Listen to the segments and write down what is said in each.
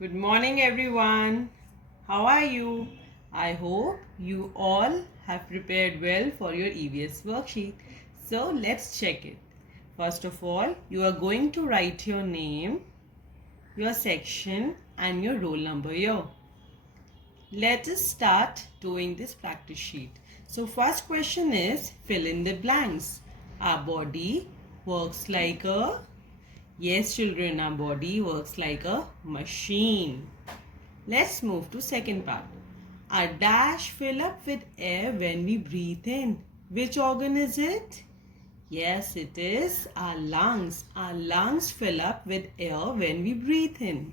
Good morning, everyone. How are you? I hope you all have prepared well for your EVS worksheet. So let's check it. First of all, you are going to write your name, your section, and your roll number here. Let us start doing this practice sheet. So first question is fill in the blanks. Our body works like a Yes, children, our body works like a machine. Let's move to second part. Our dash fill up with air when we breathe in. Which organ is it? Yes, it is our lungs. Our lungs fill up with air when we breathe in.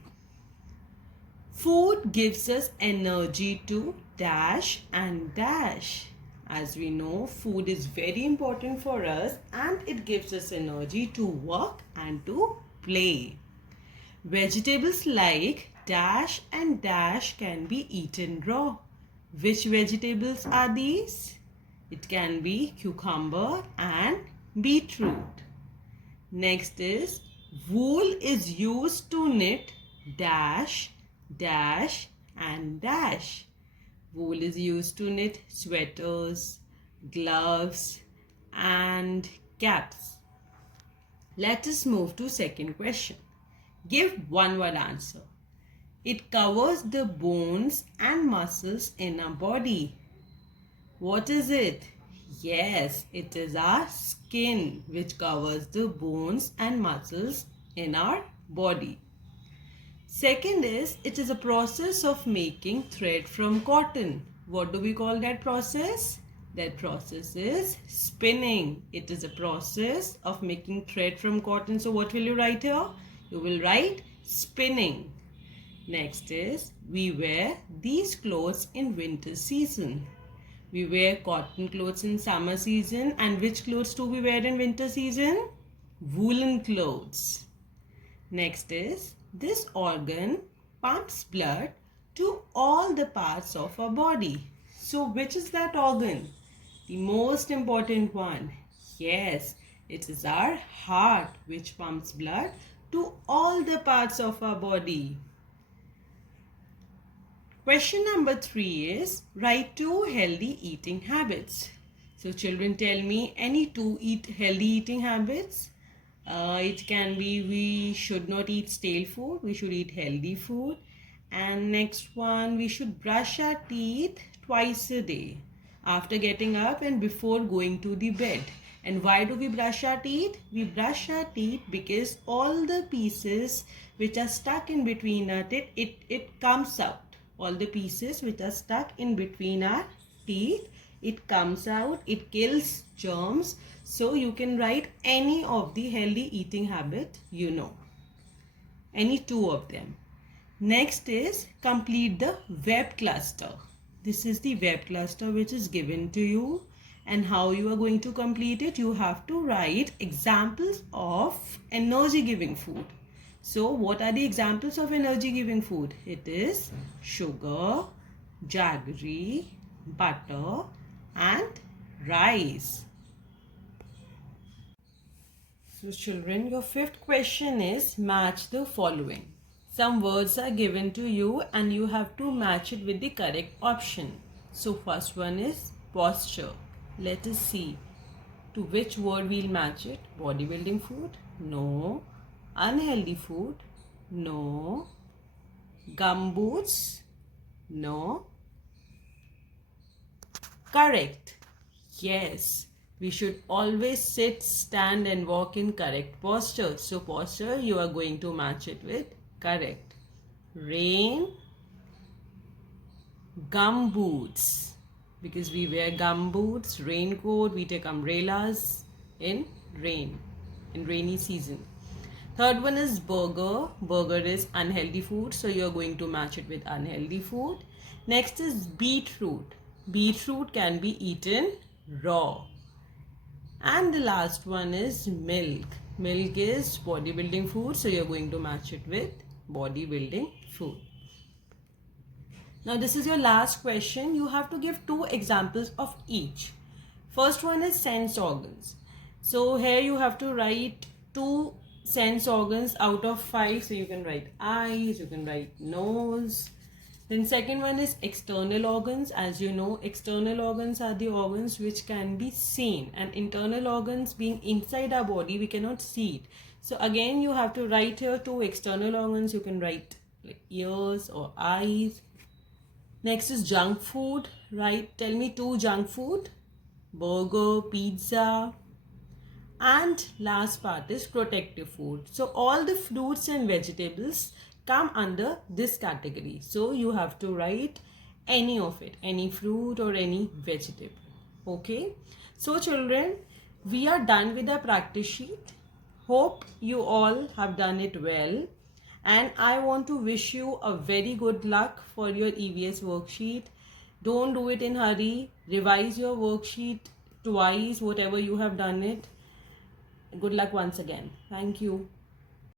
Food gives us energy to dash and dash. As we know, food is very important for us and it gives us energy to work and to play. Vegetables like dash and dash can be eaten raw. Which vegetables are these? It can be cucumber and beetroot. Next is wool is used to knit dash, dash and dash. Wool is used to knit sweaters, gloves and caps. Let us move to second question. Give one word answer. It covers the bones and muscles in our body. What is it? Yes, it is our skin which covers the bones and muscles in our body. Second is, it is a process of making thread from cotton. What do we call that process? That process is spinning. It is a process of making thread from cotton. So what will you write here? You will write spinning. Next is, we wear these clothes in winter season. We wear cotton clothes in summer season. And which clothes do we wear in winter season? Woolen clothes. Next is, this organ pumps blood to all the parts of our body. So which is that organ? The most important one. Yes, it is our heart which pumps blood to all the parts of our body. Question number 3 is write 2 healthy eating habits. So children, tell me any 2 healthy eating habits. It can be we should not eat stale food, we should eat healthy food. And next one, we should brush our teeth twice a day after getting up and before going to the bed. And why do we brush our teeth? We brush our teeth because all the pieces which are stuck in between our teeth, it comes out. All the pieces which are stuck in between our teeth, it comes out, it kills germs. So you can write any of the healthy eating habit you know. Any 2 of them. Next is complete the web cluster. This is the web cluster which is given to you. And how you are going to complete it? You have to write examples of energy giving food. So what are the examples of energy giving food? It is sugar, jaggery, butter and rice. So children, your 5th question is match the following. Some words are given to you and you have to match it with the correct option. So first one is posture. Let us see to which word we'll match it. Bodybuilding food? No. Unhealthy food? No. Gumboots? No. Correct. Yes. We should always sit, stand and walk in correct posture. So posture, you are going to match it with correct. Rain, gumboots. Because we wear gumboots, raincoat, we take umbrellas in rain, in rainy season. Third one is burger. Burger is unhealthy food. So you are going to match it with unhealthy food. Next is beetroot. Beetroot can be eaten raw. And the last one is milk. Milk is bodybuilding food. So you're going to match it with bodybuilding food. Now this is your last question. You have to give 2 examples of each. First one is sense organs. So here you have to write 2 sense organs out of 5. So you can write eyes, you can write nose. Then second one is external organs. As you know, external organs are the organs which can be seen, and internal organs being inside our body, we cannot see it. So again, you have to write here 2 external organs. You can write like ears or eyes. Next is junk food. Right? Tell me 2 junk food. Burger, pizza. And last part is protective food. So all the fruits and vegetables come under this category. So you have to write any of it, any fruit or any vegetable. Okay. So children, we are done with the practice sheet. Hope you all have done it well. And I want to wish you a very good luck for your EVS worksheet. Don't do it in hurry. Revise your worksheet twice, whatever you have done it. Good luck once again. Thank you.